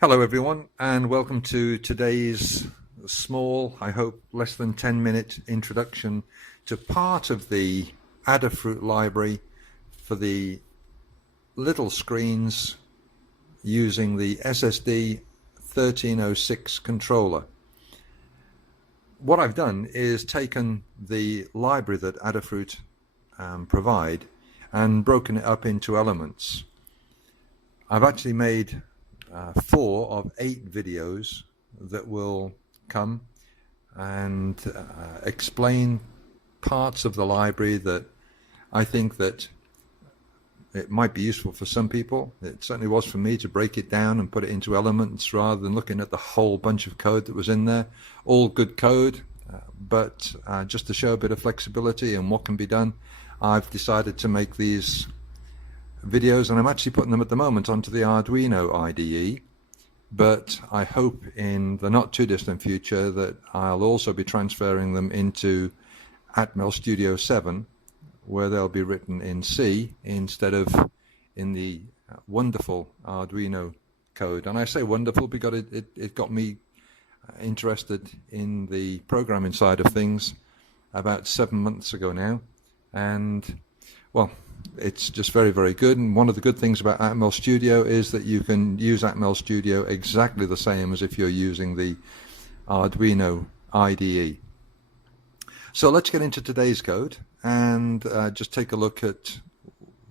Hello everyone, and welcome to today's small, I hope less than 10-minute introduction to part of the Adafruit library for the little screens using the SSD 1306 controller. What I've done is taken the library that Adafruit provide and broken it up into elements. I've actually made 4 of 8 videos that will come and explain parts of the library that I think that it might be useful for some people. It certainly was for me to break it down and put it into elements rather than looking at the whole bunch of code that was in there. All good code, but just to show a bit of flexibility and what can be done, I've decided to make these videos, and I'm actually putting them at the moment onto the Arduino IDE, but I hope in the not too distant future that I'll also be transferring them into Atmel Studio 7, where they'll be written in C instead of in the wonderful Arduino code. And I say wonderful because it got me interested in the programming side of things about 7 months ago now, and well, it's just very, very good. And one of the good things about Atmel Studio is that you can use Atmel Studio exactly the same as if you're using the Arduino IDE. So let's get into today's code and just take a look at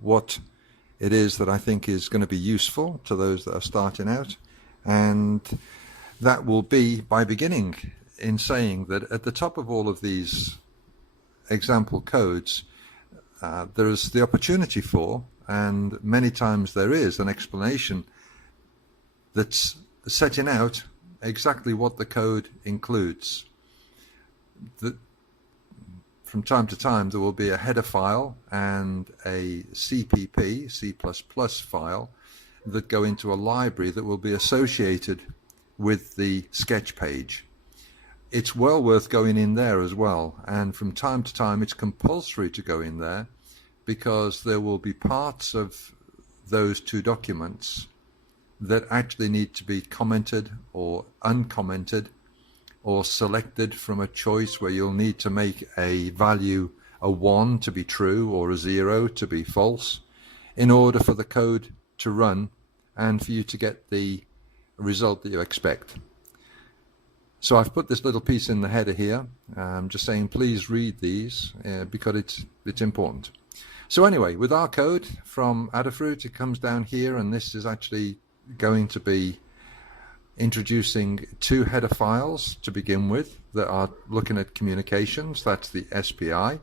what it is that I think is going to be useful to those that are starting out. And that will be by beginning in saying that at the top of all of these example codes, there is the opportunity for, and many times there is, an explanation that's setting out exactly what the code includes. From time to time there will be a header file and a CPP, C++ file that go into a library that will be associated with the sketch page. It's well worth going in there as well, and from time to time it's compulsory to go in there because there will be parts of those two documents that actually need to be commented or uncommented or selected from a choice where you'll need to make a value, a 1 to be true or a 0 to be false, in order for the code to run and for you to get the result that you expect. So I've put this little piece in the header here, just saying please read these because it's important. So anyway, with our code from Adafruit, it comes down here, and this is actually going to be introducing 2 header files to begin with that are looking at communications. That's the SPI,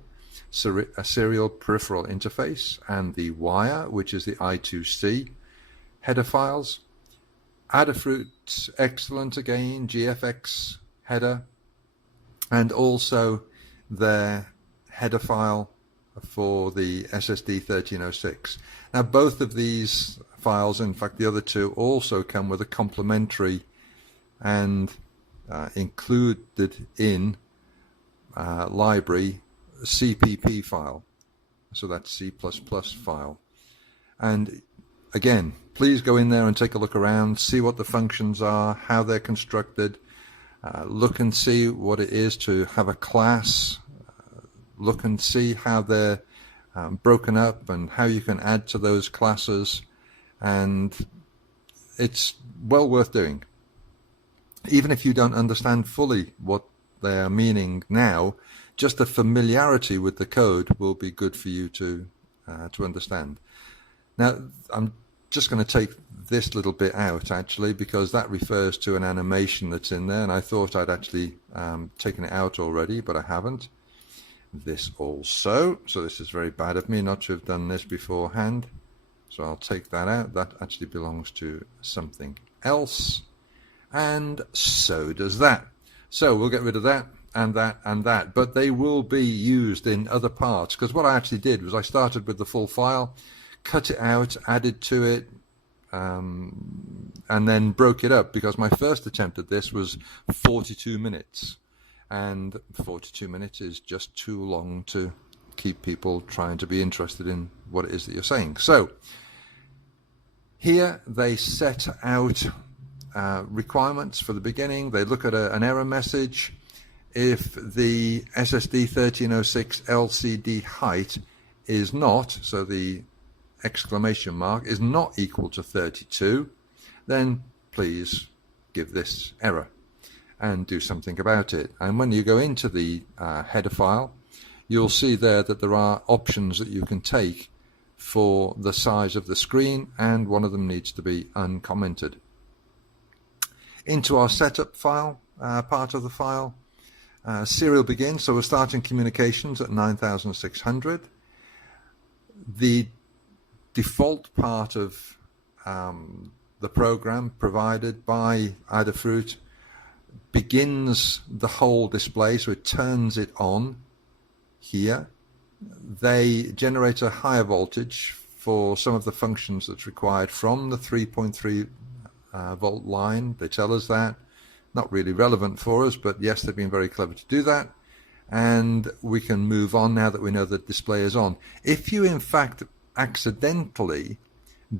a serial peripheral interface, and the wire, which is the I2C header files. Adafruit's excellent again, GFX header, and also their header file for the SSD 1306. Now both of these files, in fact the other 2, also come with a complementary and included in library CPP file. So that's C++ file. And again, please go in there and take a look around, see what the functions are, how they're constructed, look and see what it is to have a class, look and see how they're broken up and how you can add to those classes, and it's well worth doing. Even if you don't understand fully what they are meaning now, just the familiarity with the code will be good for you to understand. Now I'm just going to take this little bit out actually because that refers to an animation that's in there, and I thought I'd actually taken it out already, but I haven't. This also, so this is very bad of me not to have done this beforehand, so I'll take that out. That actually belongs to something else, and so does that. So we'll get rid of that and that and that, but they will be used in other parts, because what I actually did was I started with the full file, cut it out, added to it, and then broke it up, because my first attempt at this was 42 minutes. And 42 minutes is just too long to keep people trying to be interested in what it is that you're saying. So here they set out requirements for the beginning. They look at an error message. If the SSD 1306 LCD height is not, so the exclamation mark is not equal to 32, then please give this error and do something about it. And when you go into the header file, you'll see there that there are options that you can take for the size of the screen, and one of them needs to be uncommented. Into our setup file, part of the file, serial begins, so we're starting communications at 9600. The default part of the program provided by Adafruit begins the whole display, so it turns it on here. They generate a higher voltage for some of the functions that's required from the 3.3 volt line. They tell us that. Not really relevant for us, but yes, they've been very clever to do that. And we can move on now that we know the display is on. If you in fact accidentally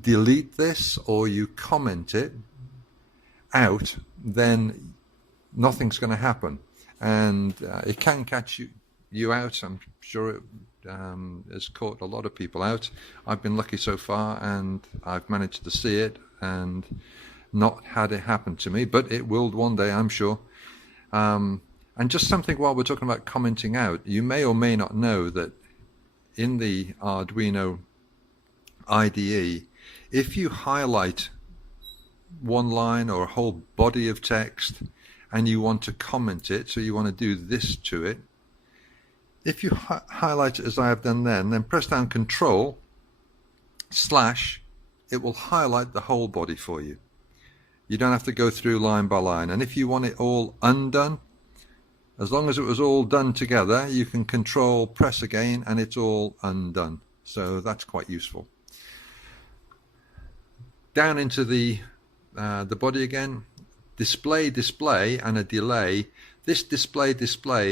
delete this or you comment it out, then nothing's going to happen, and it can catch you out. I'm sure it has caught a lot of people out. I've been lucky so far, and I've managed to see it and not had it happen to me, but it will one day, I'm sure. And just something while we're talking about commenting out, you may or may not know that in the Arduino IDE, if you highlight one line or a whole body of text and you want to comment it, so you want to do this to it, if you highlight it as I have done then press down Control / it will highlight the whole body for you. You don't have to go through line by line. And if you want it all undone, as long as it was all done together, you can Control press again and it's all undone. So that's quite useful. Down into the body again, display and a delay. This display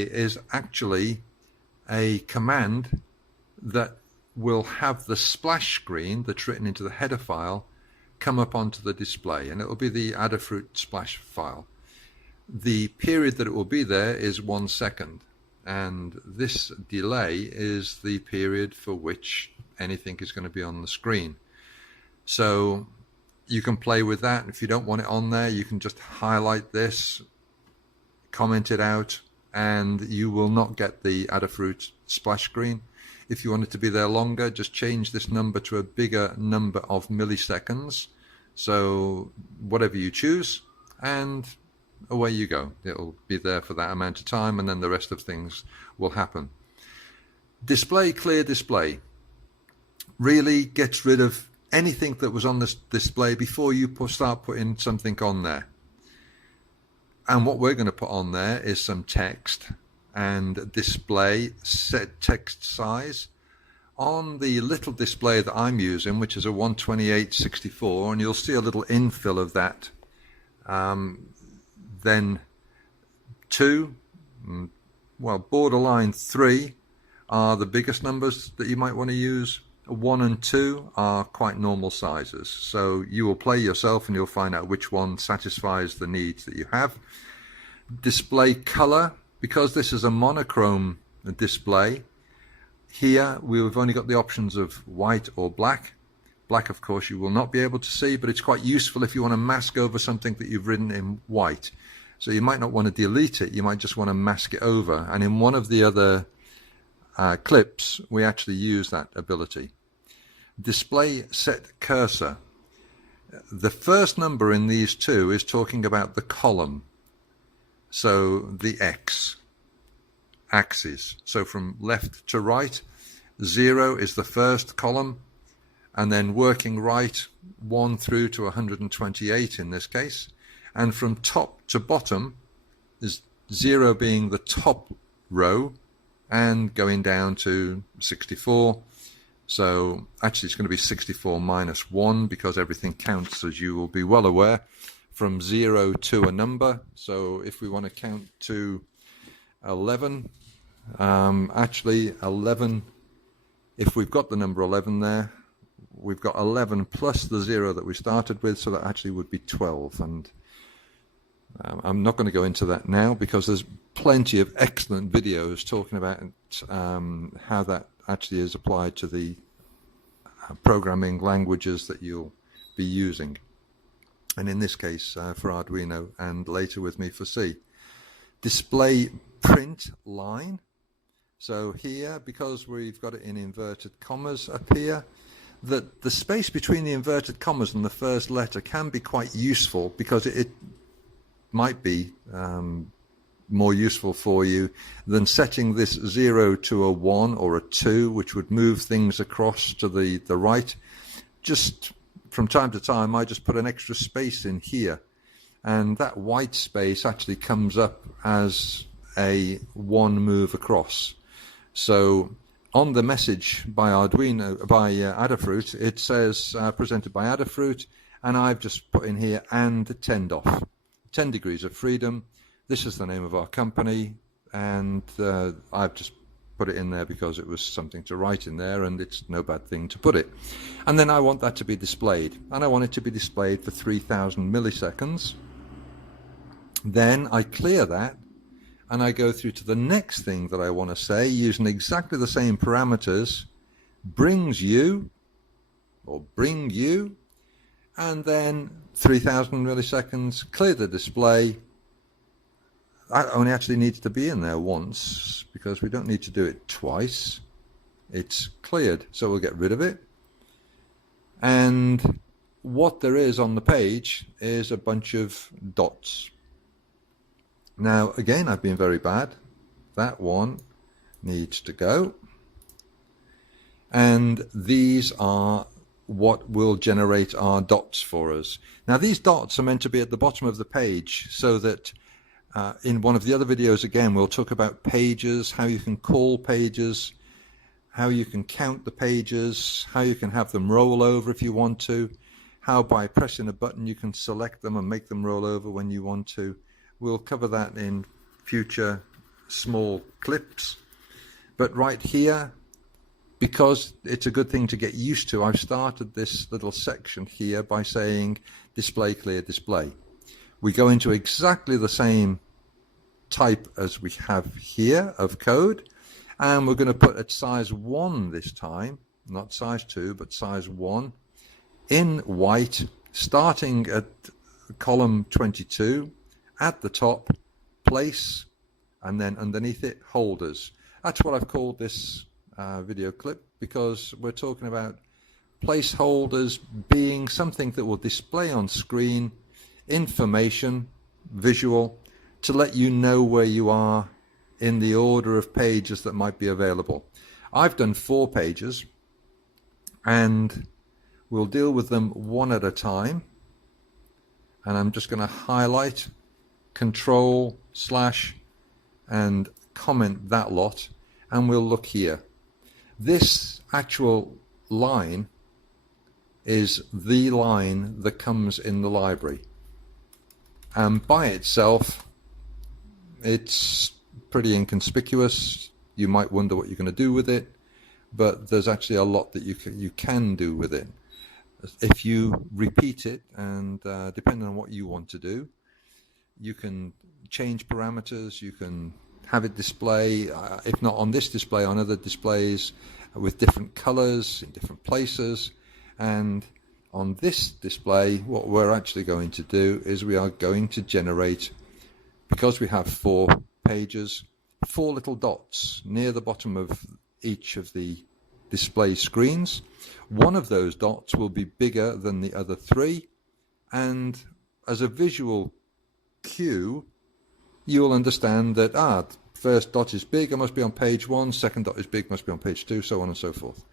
is actually a command that will have the splash screen that's written into the header file come up onto the display, and it will be the Adafruit splash file. The period that it will be there is 1 second, and this delay is the period for which anything is going to be on the screen. So you can play with that. If you don't want it on there, you can just highlight this, comment it out, and you will not get the Adafruit splash screen. If you want it to be there longer, just change this number to a bigger number of milliseconds. So whatever you choose, and away you go. It'll be there for that amount of time, and then the rest of things will happen. Display clear display really gets rid of anything that was on this display before you start putting something on there. And what we're going to put on there is some text and display set text size. On the little display that I'm using, which is a 128/64, and you'll see a little infill of that, then 2, well, borderline 3 are the biggest numbers that you might want to use. 1 and 2 are quite normal sizes, so you will play yourself and you'll find out which one satisfies the needs that you have. Display color, because this is a monochrome display, here we've only got the options of white or black. Black, of course, you will not be able to see, but it's quite useful if you want to mask over something that you've written in white. So you might not want to delete it, you might just want to mask it over, and in one of the other clips we actually use that ability. Display set cursor. The first number in these two is talking about the column, so the X axis. So from left to right, 0 is the first column, and then working right 1 through to 128 in this case, and from top to bottom is 0 being the top row and going down to 64. So actually it's going to be 64 minus 1 because everything counts, as you will be well aware, from 0 to a number. So if we want to count to 11, actually 11, if we've got the number 11 there, we've got 11 plus the 0 that we started with, so that actually would be 12. And I'm not going to go into that now because there's plenty of excellent videos talking about how that actually is applied to the programming languages that you'll be using. And in this case for Arduino, and later with me for C. Display print line. So here, because we've got it in inverted commas up here, that the space between the inverted commas and the first letter can be quite useful, because it might be more useful for you than setting this 0 to a 1 or a 2, which would move things across to the right. Just from time to time, I just put an extra space in here, and that white space actually comes up as a 1 move across. So on the message by Arduino, by Adafruit, it says presented by Adafruit, and I've just put in here and 10 degrees of freedom. This is the name of our company, and I've just put it in there because it was something to write in there, and it's no bad thing to put it. And then I want that to be displayed, and I want it to be displayed for 3000 milliseconds. Then I clear that, and I go through to the next thing that I want to say using exactly the same parameters. Brings you, or bring you, and then 3000 milliseconds, clear the display. That only actually needs to be in there once, because we don't need to do it twice. It's cleared, so we'll get rid of it. And what there is on the page is a bunch of dots. Now, again, I've been very bad. That one needs to go. And these are what will generate our dots for us. Now, these dots are meant to be at the bottom of the page, so that in one of the other videos, again, we'll talk about pages, how you can call pages, how you can count the pages, how you can have them roll over if you want to, how by pressing a button you can select them and make them roll over when you want to. We'll cover that in future small clips. But right here, because it's a good thing to get used to, I've started this little section here by saying display clear display. We go into exactly the same type as we have here of code, and we're going to put at size 1 this time, not size 2, but size 1, in white, starting at column 22, at the top, place, and then underneath it, holders. That's what I've called this video clip, because we're talking about placeholders being something that will display on screen information, visual, to let you know where you are in the order of pages that might be available. I've done 4 pages, and we'll deal with them one at a time. And I'm just going to highlight, control, slash, and comment that lot, and we'll look here. This actual line is the line that comes in the library. And by itself, it's pretty inconspicuous. You might wonder what you're going to do with it, but there's actually a lot that you can do with it. If you repeat it, and depending on what you want to do, you can change parameters, you can have it display, if not on this display, on other displays with different colors in different places. And on this display, what we're actually going to do is we are going to generate, because we have 4 pages, 4 little dots near the bottom of each of the display screens. One of those dots will be bigger than the other 3, and as a visual cue, you'll understand that the first dot is big, it must be on page 1, second dot is big, must be on page 2, so on and so forth.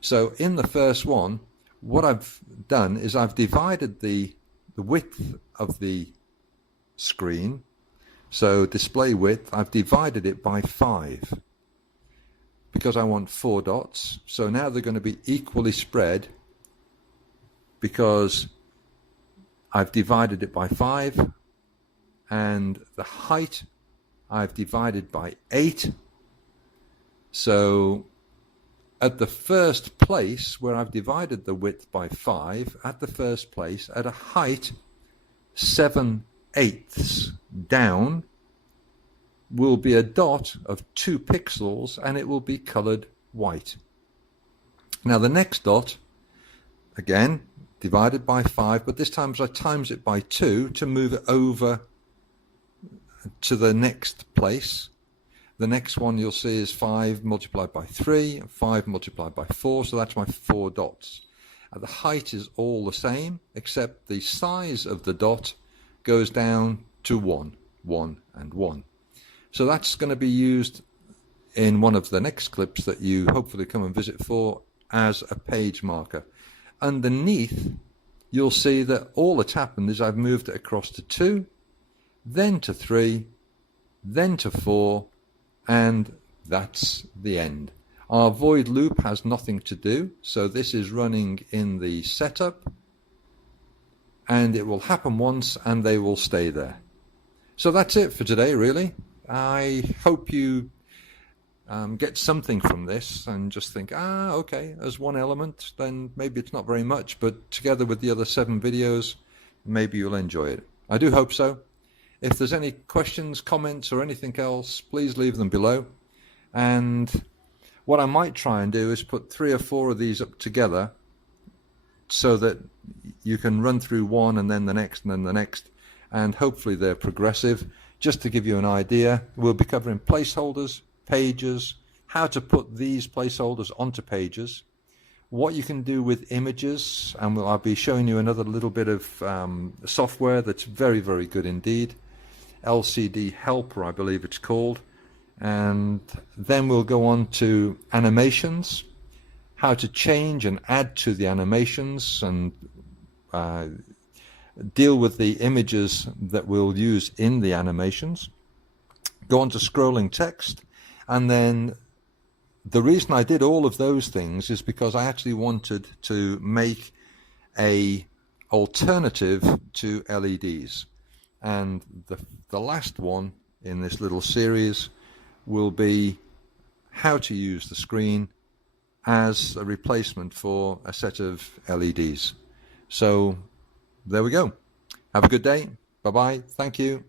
So in the first one, what I've done is I've divided the width of the screen. So display width, I've divided it by 5, because I want 4 dots. So now they're going to be equally spread, because I've divided it by 5, and the height I've divided by 8. So at the first place where I've divided the width by 5, at the first place, at a height 7/8, down will be a dot of 2 pixels, and it will be colored white. Now the next dot, again, divided by 5, but this time I times it by 2 to move it over to the next place. The next one you'll see is 5 multiplied by 3, 5 multiplied by 4, so that's my 4 dots. And the height is all the same, except the size of the dot goes down to 1, 1, and 1. So that's going to be used in one of the next clips that you hopefully come and visit for as a page marker. Underneath, you'll see that all that's happened is I've moved it across to 2, then to 3, then to 4, and that's the end. Our void loop has nothing to do, so this is running in the setup, and it will happen once and they will stay there. So that's it for today, really. I hope you get something from this and just think, okay, as one element, then maybe it's not very much, but together with the other 7 videos, maybe you'll enjoy it. I do hope so. If there's any questions, comments, or anything else, please leave them below. And what I might try and do is put 3 or 4 of these up together so that you can run through one and then the next and then the next, and hopefully they're progressive. Just to give you an idea, we'll be covering placeholders, pages, how to put these placeholders onto pages, what you can do with images, and I'll be showing you another little bit of software that's very, very good indeed. LCD Helper, I believe it's called. And then we'll go on to animations, how to change and add to the animations, and deal with the images that we'll use in the animations. Go on to scrolling text, and then the reason I did all of those things is because I actually wanted to make a alternative to LEDs. And the last one in this little series will be how to use the screen as a replacement for a set of LEDs. So there we go. Have a good day. Bye-bye. Thank you.